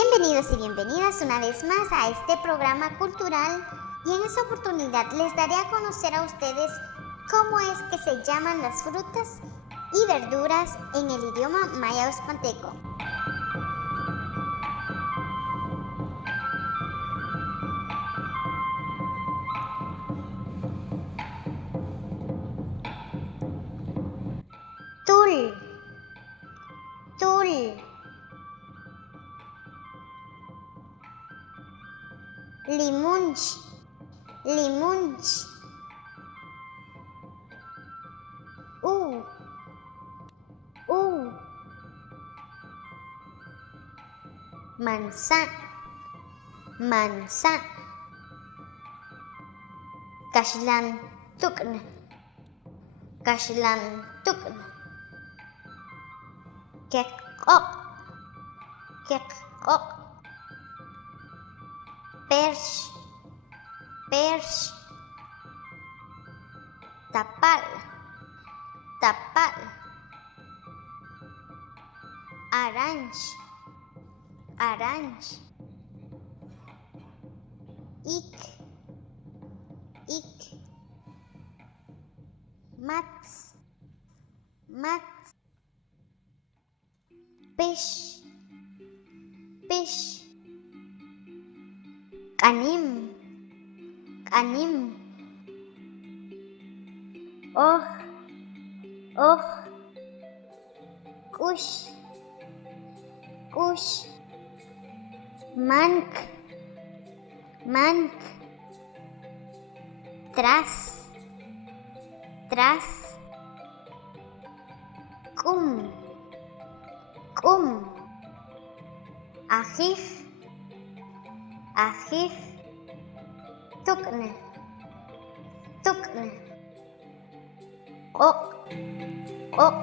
Bienvenidos y bienvenidas una vez más a este programa cultural, y en esta oportunidad les daré a conocer a ustedes cómo es que se llaman las frutas y verduras en el idioma maya uzpanteco. Tul, tul. Limunch, limunch. Mansa, mansa. Kashlan tukn, kashlan tukn. Kekok, kekok. Persh, persh. Tapal, tapal. Aranch, aranch. Ik, ik. Mats, mats. Pish, pish. Kanim, kanim. Oh, oh. Kush, kush. Mank, mank. Tras, tras. Kum, kum. Ajij, ajij. Tukne, tukne. Ok, ok.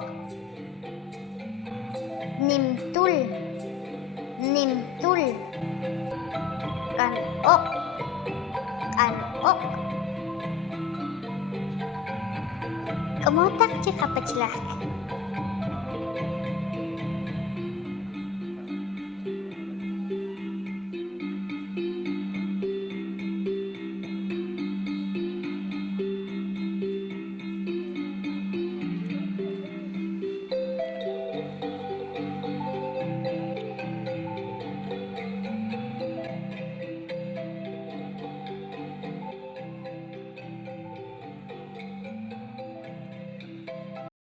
Nimtul, nimtul. Kan ok, kan ok. Kemotak cekapeclak.